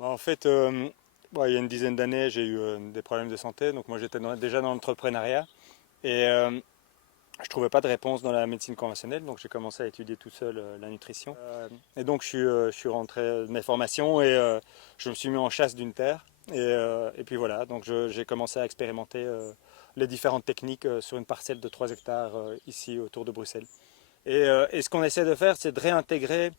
En fait, il y a une dizaine d'années, j'ai eu des problèmes de santé. Donc moi, j'étais déjà dans l'entrepreneuriat et je trouvais pas de réponse dans la médecine conventionnelle. Donc j'ai commencé à étudier tout seul la nutrition. Et donc je suis rentré de mes formations et je me suis mis en chasse d'une terre. Et puis voilà, donc j'ai commencé à expérimenter les différentes techniques sur une parcelle de 3 hectares ici autour de Bruxelles. Et ce qu'on essaie de faire, c'est de réintégrer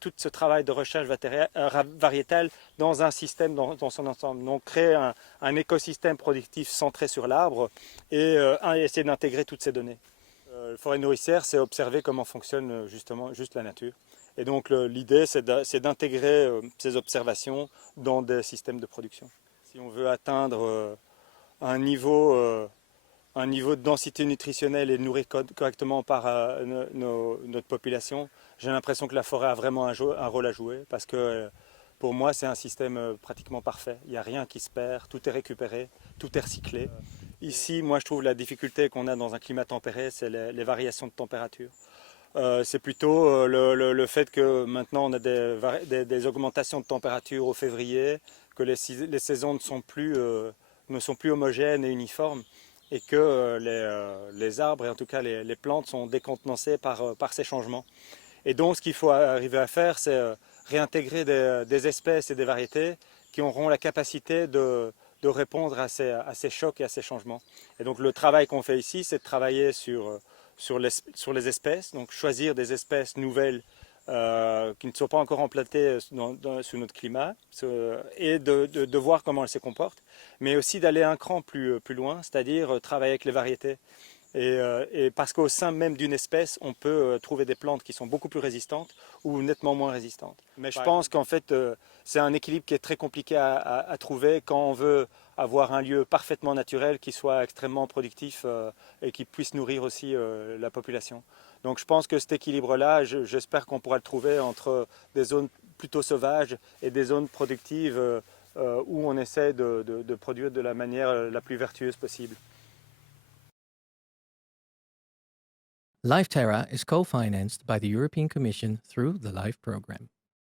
tout ce travail de recherche variétale dans un système dans son ensemble. Donc créer un écosystème productif centré sur l'arbre et essayer d'intégrer toutes ces données. Forêt nourricière, c'est observer comment fonctionne justement juste la nature. Et donc l'idée, c'est d'intégrer ces observations dans des systèmes de production. Si on veut atteindre un niveau un niveau de densité nutritionnelle et de nourrir correctement par notre population, j'ai l'impression que la forêt a vraiment un rôle à jouer parce que pour moi c'est un système pratiquement parfait. Il n'y a rien qui se perd, tout est récupéré, tout est recyclé. Ici, moi je trouve la difficulté qu'on a dans un climat tempéré, c'est les variations de température. C'est plutôt le fait que maintenant on a des augmentations de température au février, que les saisons ne sont plus homogènes et uniformes et que les arbres et en tout cas les plantes sont décontenancées par ces changements. Et donc ce qu'il faut arriver à faire, c'est réintégrer des espèces et des variétés qui auront la capacité de répondre à ces chocs et à ces changements. Et donc le travail qu'on fait ici, c'est de travailler sur les espèces, donc choisir des espèces nouvelles qui ne sont pas encore implantées sous notre climat et de voir comment elles se comportent, mais aussi d'aller un cran plus loin, c'est-à-dire travailler avec les variétés. Et parce qu'au sein même d'une espèce, on peut trouver des plantes qui sont beaucoup plus résistantes ou nettement moins résistantes. Mais je pense qu'en fait, c'est un équilibre qui est très compliqué à trouver quand on veut avoir un lieu parfaitement naturel qui soit extrêmement productif et qui puisse nourrir aussi la population. Donc je pense que cet équilibre-là, j'espère qu'on pourra le trouver entre des zones plutôt sauvages et des zones productives où on essaie de produire de la manière la plus vertueuse possible. LifeTerra is co-financed by the European Commission through the LIFE program.